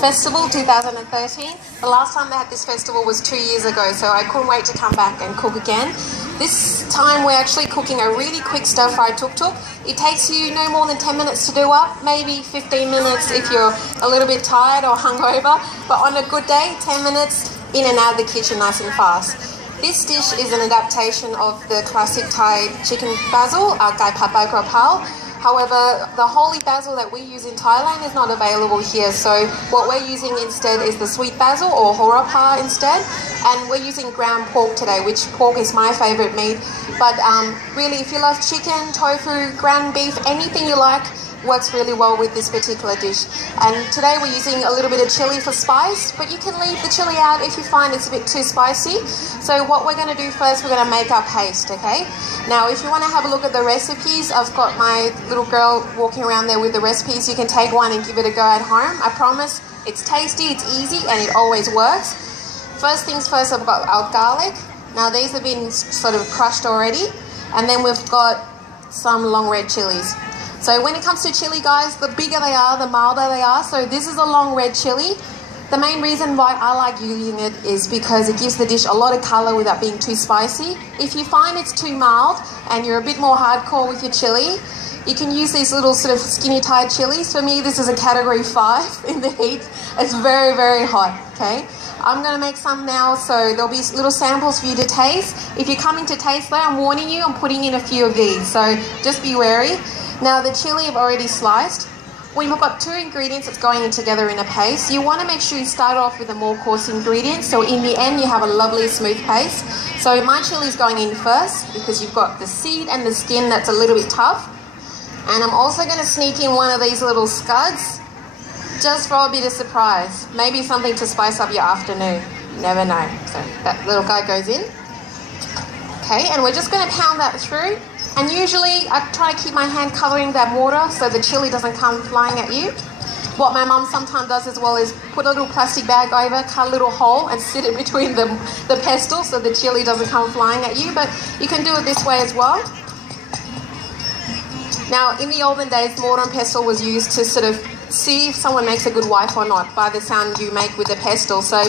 Festival 2013. The last time they had this festival was 2 years ago, so I couldn't wait to come back and cook again. This time we're actually cooking a really quick stir-fried tuk-tuk. It takes you no more than 10 minutes to do up, maybe 15 minutes if you're a little bit tired or hungover, but on a good day, 10 minutes in and out of the kitchen nice and fast. This dish is an adaptation of the classic Thai chicken basil, gai pat bai kra pao. However, the holy basil that we use in Thailand is not available here, so what we're using instead is the sweet basil or horapa instead, and we're using ground pork today, which pork is my favourite meat. But really, if you love chicken, tofu, ground beef, anything you like, works really well with this particular dish. And today we're using a little bit of chili for spice, but you can leave the chili out if you find it's a bit too spicy. So what we're going to do first, we're going to make our paste, okay? Now if you want to have a look at the recipes, I've got my little girl walking around there with the recipes. You can take one and give it a go at home. I promise it's tasty, it's easy, and it always works. First things first, I've got our garlic. Now these have been sort of crushed already, and then we've got some long red chilies. So when it comes to chili, guys, the bigger they are, the milder they are. So this is a long red chili. The main reason why I like using it is because it gives the dish a lot of colour without being too spicy. If you find it's too mild and you're a bit more hardcore with your chili, you can use these little sort of skinny Thai chilies. For me, this is a category 5 in the heat. It's very, very hot, okay? I'm going to make some now, so there'll be little samples for you to taste. If you're coming to taste though, I'm warning you, I'm putting in a few of these, so just be wary. Now the chili I've already sliced. We've got 2 ingredients that's going in together in a paste. You want to make sure you start off with the more coarse ingredients, so in the end you have a lovely smooth paste. So my chili is going in first because you've got the seed and the skin that's a little bit tough. And I'm also going to sneak in one of these little scuds just for a bit of surprise. Maybe something to spice up your afternoon. You never know. So that little guy goes in. Okay, and we're just going to pound that through. And usually I try to keep my hand covering that mortar so the chili doesn't come flying at you. What my mum sometimes does as well is put a little plastic bag over, cut a little hole and sit it between the pestle so the chili doesn't come flying at you. But you can do it this way as well. Now in the olden days, mortar and pestle was used to sort of see if someone makes a good wife or not by the sound you make with the pestle. So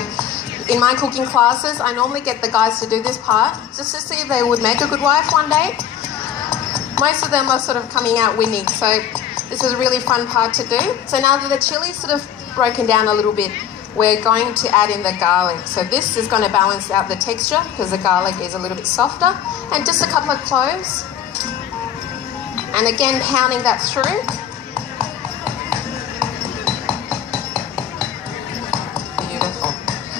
in my cooking classes, I normally get the guys to do this part just to see if they would make a good wife one day. Most of them are sort of coming out winning, so this is a really fun part to do. So now that the chili's sort of broken down a little bit, we're going to add in the garlic. So this is going to balance out the texture because the garlic is a little bit softer. And just a couple of cloves. And again, pounding that through.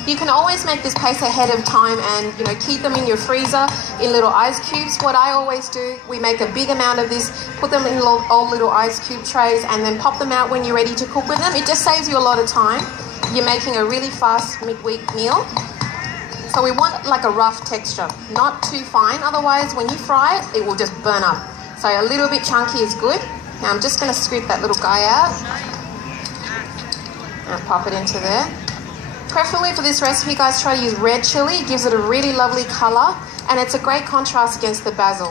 You can always make this paste ahead of time and, you know, keep them in your freezer in little ice cubes. What I always do, we make a big amount of this, put them in old little ice cube trays and then pop them out when you're ready to cook with them. It just saves you a lot of time. You're making a really fast midweek meal. So we want like a rough texture, not too fine. Otherwise, when you fry it, it will just burn up. So a little bit chunky is good. Now I'm just going to scoop that little guy out and pop it into there. Preferably for this recipe, guys, try to use red chili. It gives it a really lovely colour and it's a great contrast against the basil.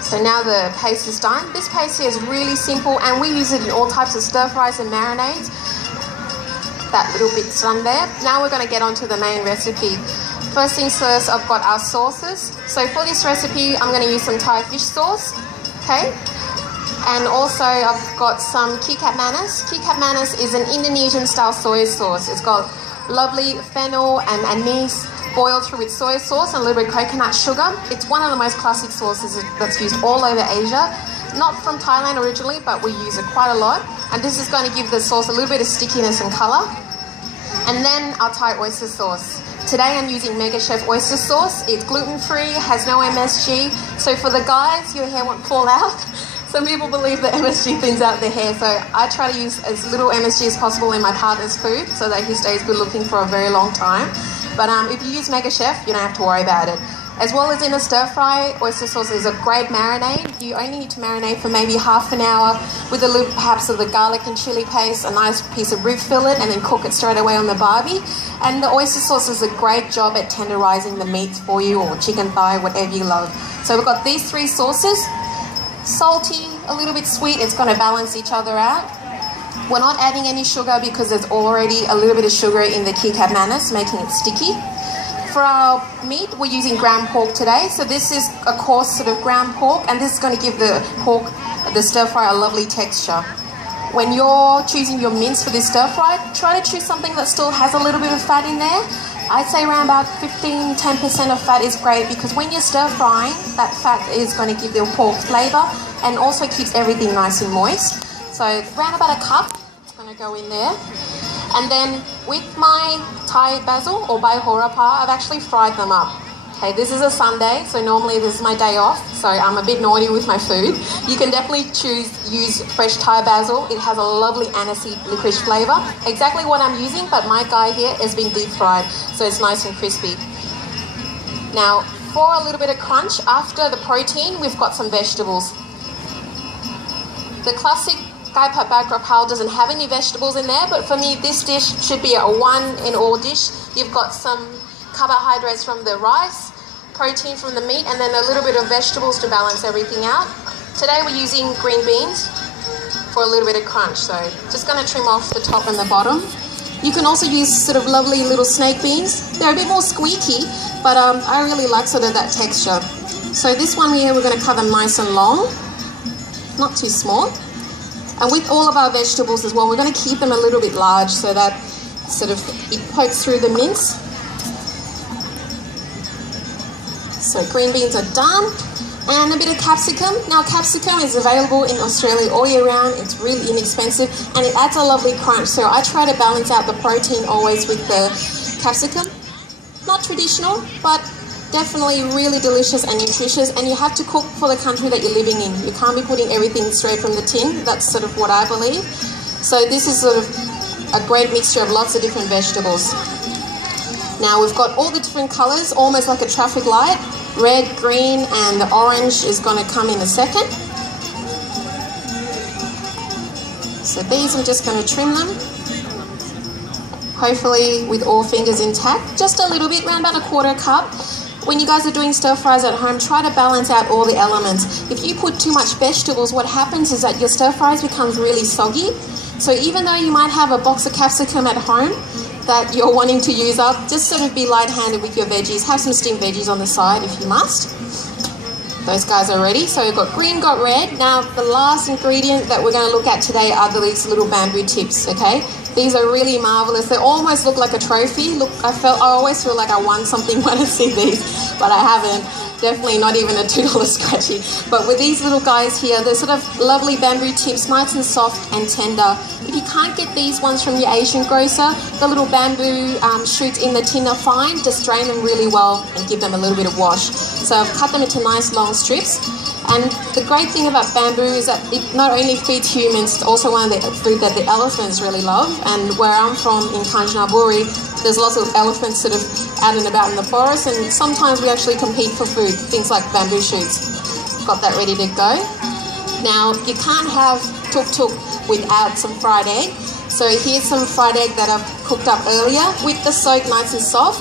So now the paste is done. This paste here is really simple and we use it in all types of stir fries and marinades. That little bit's done there. Now we're going to get on to the main recipe. First things first, I've got our sauces. So for this recipe, I'm going to use some Thai fish sauce. Okay. And also I've got some kikat manis. Kikat manis is an Indonesian style soy sauce. It's got lovely fennel and anise boiled through with soy sauce and a little bit of coconut sugar. It's one of the most classic sauces that's used all over Asia. Not from Thailand originally, but we use it quite a lot. And this is going to give the sauce a little bit of stickiness and colour. And then our Thai oyster sauce. Today I'm using Mega Chef oyster sauce. It's gluten-free, has no MSG. So for the guys, your hair won't fall out. Some people believe that MSG thins out their hair, so I try to use as little MSG as possible in my partner's food so that he stays good looking for a very long time. But if you use Mega Chef, you don't have to worry about it. As well as in a stir fry, oyster sauce is a great marinade. You only need to marinate for maybe half an hour with a little perhaps of the garlic and chili paste, a nice piece of rib fillet, and then cook it straight away on the barbie. And the oyster sauce does a great job at tenderizing the meats for you, or chicken thigh, whatever you love. So we've got these 3 sauces. Salty, a little bit sweet, it's going to balance each other out. We're not adding any sugar because there's already a little bit of sugar in the Kit Kat madness, making it sticky. For our meat, we're using ground pork today. So this is a coarse sort of ground pork, and this is going to give the pork, the stir fry, a lovely texture. When you're choosing your mince for this stir fry, try to choose something that still has a little bit of fat in there. I'd say around about 15-10% of fat is great, because when you're stir frying, that fat is going to give the pork flavour and also keeps everything nice and moist. So around about a cup is going to go in there. And then with my Thai basil or Bai Hora Pa, I've actually fried them up. Okay, this is a Sunday, so normally this is my day off, so I'm a bit naughty with my food. You can definitely use fresh Thai basil. It has a lovely aniseed licorice flavour. Exactly what I'm using, but my guy here has been deep fried, so it's nice and crispy. Now, for a little bit of crunch, after the protein, we've got some vegetables. The classic Gai Pat Bak Rapal doesn't have any vegetables in there, but for me, this dish should be a one-in-all dish. You've got some carbohydrates from the rice, protein from the meat, and then a little bit of vegetables to balance everything out. Today we're using green beans for a little bit of crunch, so just going to trim off the top and the bottom. You can also use sort of lovely little snake beans. They're a bit more squeaky, but I really like sort of that texture. So this one here, we're going to cut them nice and long, not too small. And with all of our vegetables as well, we're going to keep them a little bit large so that sort of it pokes through the mince. So green beans are done, and a bit of capsicum. Now capsicum is available in Australia all year round. It's really inexpensive and it adds a lovely crunch. So I try to balance out the protein always with the capsicum. Not traditional, but definitely really delicious and nutritious, and you have to cook for the country that you're living in. You can't be putting everything straight from the tin. That's sort of what I believe. So this is sort of a great mixture of lots of different vegetables. Now we've got all the different colours, almost like a traffic light. Red, green, and the orange is going to come in a second. So these, I'm just going to trim them. Hopefully with all fingers intact. Just a little bit, around about a quarter cup. When you guys are doing stir fries at home, try to balance out all the elements. If you put too much vegetables, what happens is that your stir fries becomes really soggy. So even though you might have a box of capsicum at home that you're wanting to use up, just sort of be light-handed with your veggies. Have some steamed veggies on the side if you must. Those guys are ready. So we've got green, got red. Now the last ingredient that we're going to look at today are these little bamboo tips, okay? These are really marvelous. They almost look like a trophy. Look, I always feel like I won something when I see these, but I haven't. Definitely not even a $2 scratchy. But with these little guys here, they're sort of lovely bamboo tips, nice and soft and tender. If you can't get these ones from your Asian grocer, the little bamboo shoots in the tin are fine. Just drain them really well and give them a little bit of wash. So I've cut them into nice long strips. And the great thing about bamboo is that it not only feeds humans, it's also one of the food that the elephants really love. And where I'm from in Kanchanaburi, there's lots of elephants sort of out and about in the forest, and sometimes we actually compete for food, things like bamboo shoots. Got that ready to go. Now, you can't have tuk-tuk without some fried egg. So here's some fried egg that I've cooked up earlier with the soak nice and soft.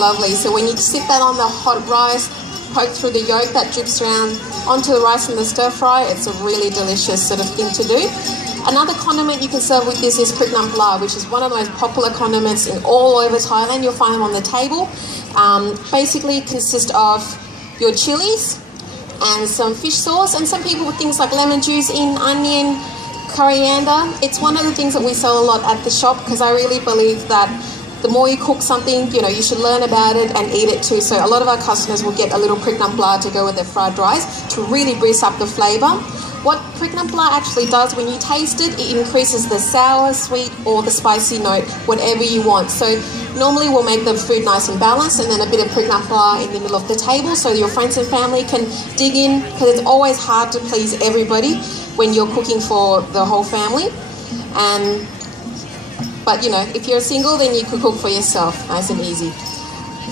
Lovely. So when you sit that on the hot rice, poke through the yolk that drips around onto the rice in the stir fry, it's a really delicious sort of thing to do. Another condiment you can serve with this is prik nam pla, which is one of the most popular condiments in all over Thailand. You'll find them on the table. Basically consist of your chilies and some fish sauce, and some people with things like lemon juice in, onion, coriander. It's one of the things that we sell a lot at the shop, because I really believe that the more you cook something, you know, you should learn about it and eat it too. So a lot of our customers will get a little prik nam pla to go with their fried rice to really boost up the flavour. What prik nam pla actually does, when you taste it, it increases the sour, sweet, or the spicy note, whatever you want. So normally we'll make the food nice and balanced, and then a bit of prik nam pla in the middle of the table so your friends and family can dig in, because it's always hard to please everybody when you're cooking for the whole family. But you know, if you're single, then you could cook for yourself, nice and easy.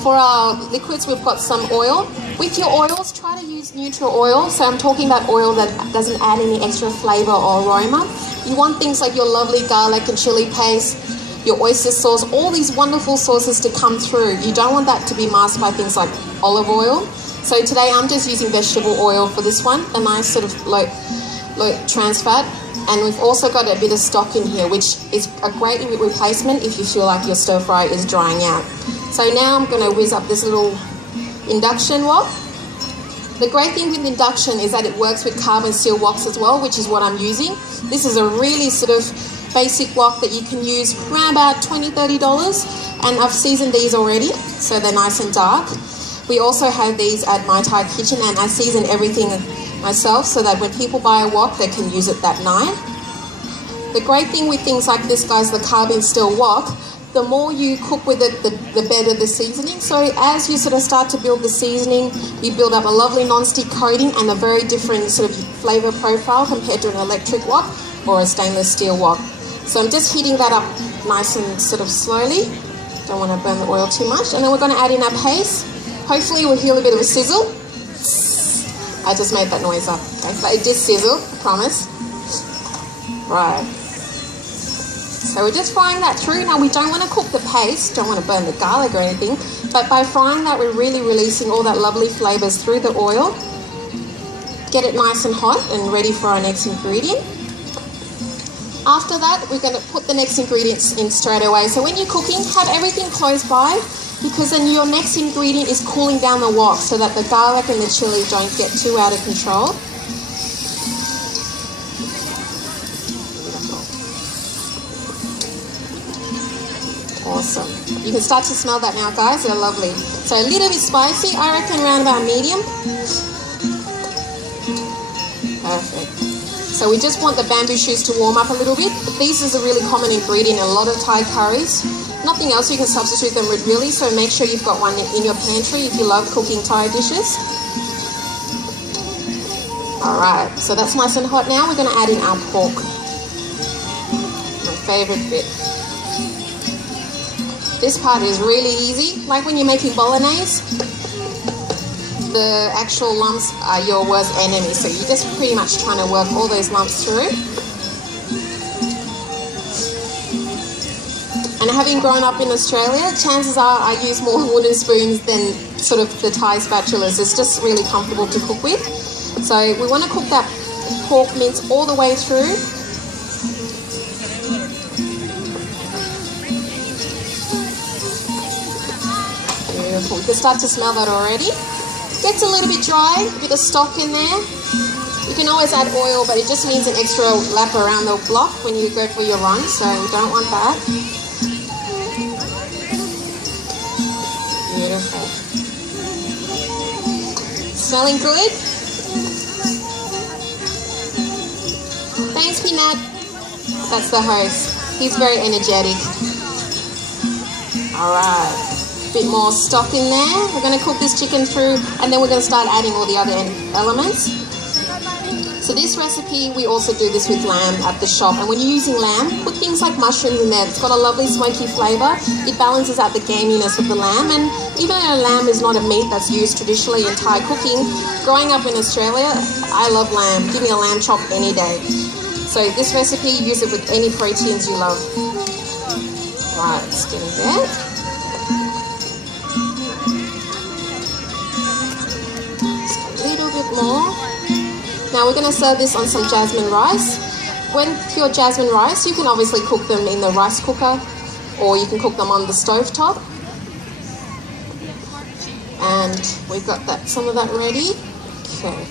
For our liquids, we've got some oil. With your oils, try to use neutral oil. So I'm talking about oil that doesn't add any extra flavour or aroma. You want things like your lovely garlic and chili paste, your oyster sauce, all these wonderful sauces to come through. You don't want that to be masked by things like olive oil. So today I'm just using vegetable oil for this one, a nice sort of low trans fat. And we've also got a bit of stock in here, which is a great replacement if you feel like your stir fry is drying out. So now I'm going to whiz up this little induction wok. The great thing with induction is that it works with carbon steel woks as well, which is what I'm using. This is a really sort of basic wok that you can use around about $20-$30, and I've seasoned these already, so they're nice and dark. We also have these at My Thai Kitchen, and I season everything myself so that when people buy a wok, they can use it that night. The great thing with things like this, guys, the carbon steel wok, the more you cook with it, the better the seasoning. So as you sort of start to build the seasoning, you build up a lovely non-stick coating and a very different sort of flavour profile compared to an electric wok or a stainless steel wok. So I'm just heating that up nice and sort of slowly. Don't want to burn the oil too much. And then we're going to add in our paste. Hopefully we'll hear a bit of a sizzle. I just made that noise up. Okay, but it did sizzle, I promise. Right. So we're just frying that through. Now we don't want to cook the paste, don't want to burn the garlic or anything, but by frying that we're really releasing all that lovely flavours through the oil. Get it nice and hot and ready for our next ingredient. After that, we're going to put the next ingredients in straight away. So when you're cooking, have everything close by, because then your next ingredient is cooling down the wok so that the garlic and the chili don't get too out of control. Awesome. You can start to smell that now, guys. They're lovely. So a little bit spicy, I reckon around about medium. Perfect. So we just want the bamboo shoots to warm up a little bit. These is a really common ingredient in a lot of Thai curries. Nothing else you can substitute them with really, so make sure you've got one in your pantry if you love cooking Thai dishes. Alright, so that's nice and hot now. We're going to add in our pork. My favourite bit. This part is really easy. Like when you're making bolognese, the actual lumps are your worst enemy. So you're just pretty much trying to work all those lumps through. And having grown up in Australia, chances are I use more wooden spoons than sort of the Thai spatulas. It's just really comfortable to cook with. So we want to cook that pork mince all the way through. Beautiful. You can start to smell that already. Gets a little bit dry, a bit of stock in there. You can always add oil, but it just means an extra lap around the block when you go for your run, so we don't want that. Beautiful. Smelling good? Thanks, Peanut. That's the host. He's very energetic. Alright. Bit more stock in there. We're going to cook this chicken through, and then we're going to start adding all the other elements. So this recipe, we also do this with lamb at the shop, and when you're using lamb, put things like mushrooms in there. It's got a lovely smoky flavour. It balances out the gaminess of the lamb, and even though lamb is not a meat that's used traditionally in Thai cooking, growing up in Australia, I love lamb. Give me a lamb chop any day. So this recipe, use it with any proteins you love. Right, it's getting there. More. Now we're going to serve this on some jasmine rice. With your jasmine rice, you can obviously cook them in the rice cooker, or you can cook them on the stove top. And we've got some of that ready. Okay.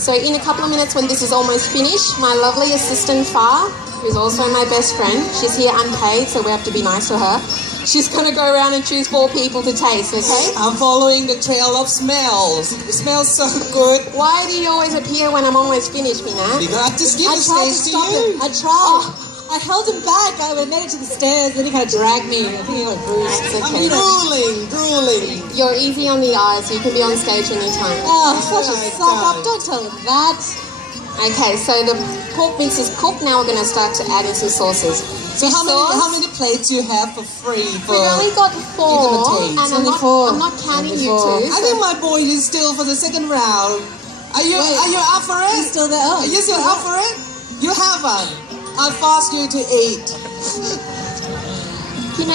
So in a couple of minutes, when this is almost finished, my lovely assistant Fa, who's also my best friend, she's here unpaid, so we have to be nice to her. She's going to go around and choose 4 people to taste, okay? I'm following the trail of smells. It smells so good. Why do you always appear when I'm almost finished, Mina? Because I just give the stage to you. I tried. I held him back. I made it to the stairs, then he kind of dragged me. I think he got bruised. It's okay. I'm drooling. You're easy on the eyes. You can be on stage anytime. Oh, such a suck-up. Don't tell him that. Okay, so the pork mince is cooked. Now we're going to start to add in some sauces. So how many plates do you have for free? We've only got 4, and I'm not counting you two. I think my boy is still for the second round. Are you up for it? He's still there. Oh, are you still up for it? You haven't. I forced you to eat.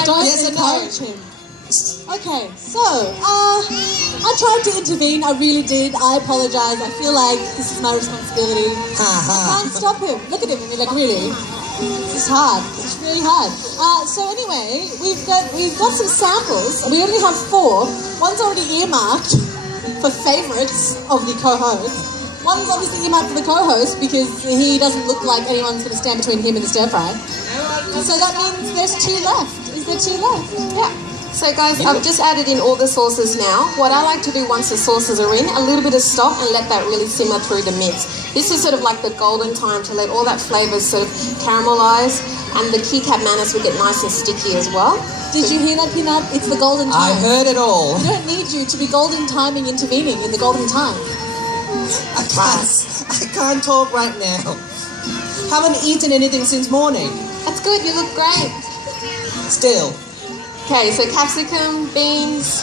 Don't yes encourage him. Okay, so, I tried to intervene, I really did. I apologize. I feel like this is my responsibility. I can't stop him. Look at him, I mean, like, really. This is hard. It's really hard. So anyway, we've got some samples. We only have 4. One's already earmarked for favourites of the co-host. One's obviously earmarked for the co-host because he doesn't look like anyone's going to stand between him and the stir fry. So that means there's 2 left. Is there 2 left? Yeah. So guys, I've just added in all the sauces now. What I like to do once the sauces are in, a little bit of stock and let that really simmer through the mix. This is sort of like the golden time to let all that flavour sort of caramelize, and the key cap manners will get nice and sticky as well. Did you hear that, Peanut? It's the golden time. I heard it all. We don't need you to be golden timing intervening in the golden time. I can't talk right now. Haven't eaten anything since morning. That's good, you look great. Still. Okay, so capsicum, beans,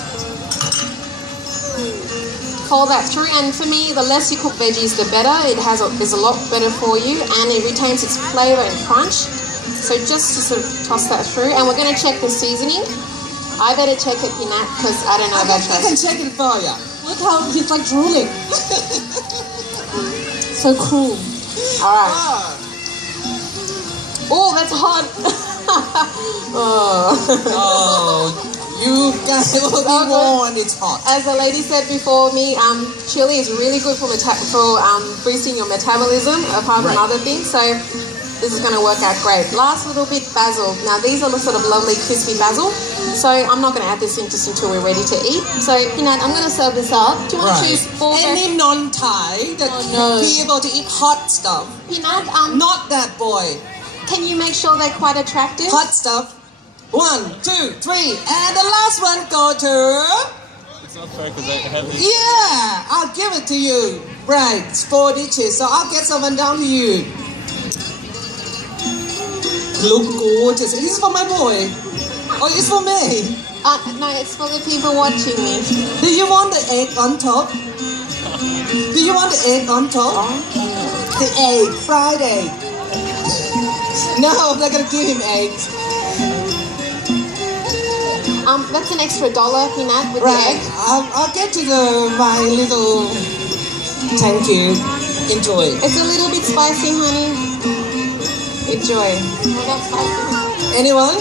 fold that through, and for me, the less you cook veggies, the better. Is a lot better for you, and it retains its flavour and crunch. So just to sort of toss that through, and we're going to check the seasoning. I better check it, Peanut, because I don't know about I can check it for you. Look how he's like drooling. So cruel. All right. Oh, that's hot. You guys will be warned, it's hot. As the lady said before me, chili is really good for boosting your metabolism, apart from other things. So this is going to work out great. Last little bit, basil. Now these are the sort of lovely crispy basil. So I'm not going to add this in just until we're ready to eat. So Peanut, I'm going to serve this up. Do you want to choose 4? Any non-Thai that be able to eat hot stuff? Peanut, not that boy. Can you make sure they're quite attractive? Hot stuff. 1, 2, 3, and the last one go to. It's not fair because I have. Yeah, I'll give it to you. Right, it's 4 dishes, so I'll get someone down to you. Look gorgeous. This is for my boy. Oh, it's for me. No, it's for the people watching me. Do you want the egg on top? Do you want the egg on top? The egg, fried egg. No, I'm not gonna give him eggs. That's an extra $1, Peanut, with Right, the egg. I'll get to my little. Thank you. Enjoy. It's a little bit spicy, honey. Enjoy. Not spicy. Anyone?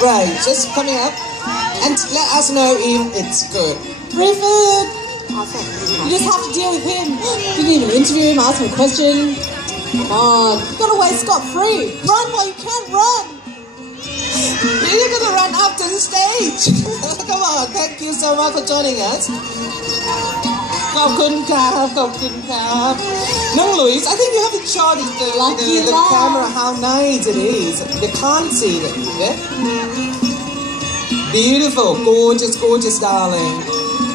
Right, just coming up and let us know if it's good. Free food. Awesome. You just have to deal with him. You didn't even interview him, ask him a question. Come on, you got away scot-free. Run while you can run. You're gonna run up to the stage. Come on, thank you so much for joining us. ขอบคุณครับขอบคุณครับน้องหลุยส์ I think you haven't shot the camera how nice it is. They can't see it. Yeah? Beautiful, gorgeous, gorgeous, darling.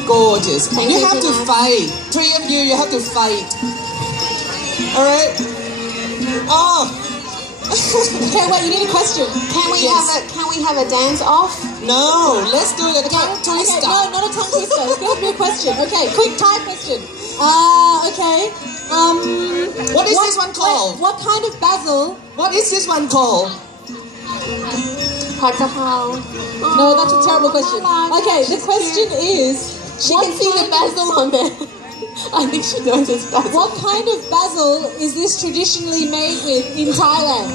Gorgeous. You have to fight. 3 of you have to fight. All right? Oh. Okay, wait, you need a question. Can we have a dance off? No, let's do a tongue twister. Okay, no, not a tongue twister. It's going to be a question. Okay, quick Thai question. Okay. What is this one called? What kind of basil? What is this one called?ผัดกะเพรา No, that's a terrible question. Okay, the question is... She can see the basil on there. I think she knows it's basil. What kind of basil is this traditionally made with in Thailand?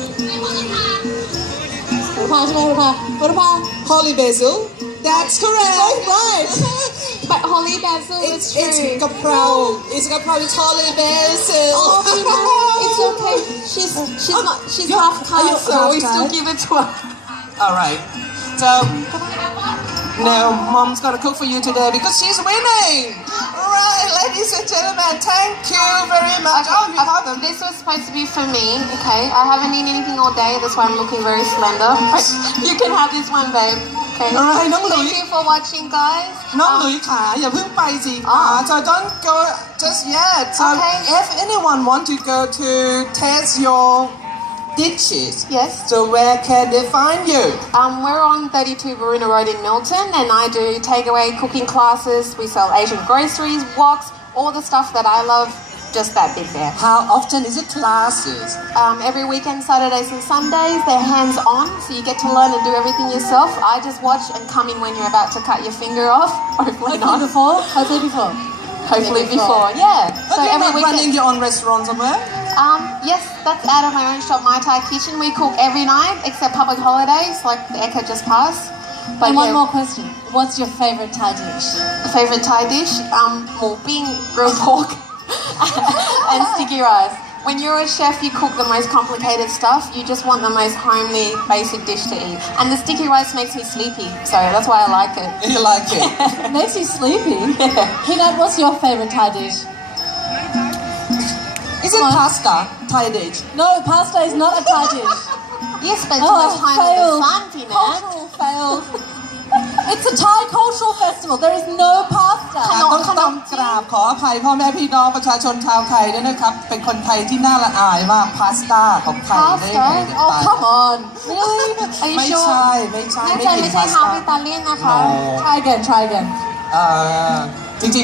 Holy basil. That's correct. Oh, right. But holy basil is true. It's kaprao. It's kaprao. It's holy basil. Oh, it's okay. She's half caste, so we still give it to her. All right. So now Mom's gonna cook for you today because she's winning. All right, ladies and gentlemen, thank you very much. Oh, you have them. This was supposed to be for me, okay? I haven't eaten anything all day, that's why I'm looking very slender. You can have this one, babe. Okay. All right,น้องหลุย Thank you for watching, guys. น้องหลุยขาอย่าเพิ่งไปสิขา so don't go just yet. So Okay. if anyone want to go to test your dishes, Yes. so where can they find you? We're on 32 Varuna Road in Milton, and I do takeaway cooking classes. We sell Asian groceries, woks, all the stuff that I love just that big there. How often is it classes? Every weekend, Saturdays and Sundays, they're hands-on, so you get to learn and do everything yourself. I just watch and come in when you're about to cut your finger off. Hopefully not. Hopefully before. Hopefully before, yeah. But you're not running your own restaurant somewhere? Yes, that's out of my own shop, My Thai Kitchen. We cook every night except public holidays, like the Eka just passed. But And one more question. What's your favorite Thai dish? Favorite Thai dish? Mo ping, grilled pork, and sticky rice. When you're a chef, you cook the most complicated stuff. You just want the most homely, basic dish to eat. And the sticky rice makes me sleepy, so that's why I like it. You like it? It makes you sleepy. Hinat, what's your favorite Thai dish? Is it pasta? Thai dish? No, pasta is not a Thai dish. You spend too much time in the sun, Tina. Cultural fail. It's a Thai cultural festival. There is no pasta. ต้องกราบขออภัยพ่อแม่พี่น้องประชาชนชาวไทยด้วยนะครับ เป็นคนไทยที่น่าละอายมากพาสต้าของไทยได้ไง Pasta? Oh, come on. Really? Are you ไม่ sure? ใช่ไม่กิน ไม่ใช่ พาสต้า half Italian นะคะ Try again. จริงๆ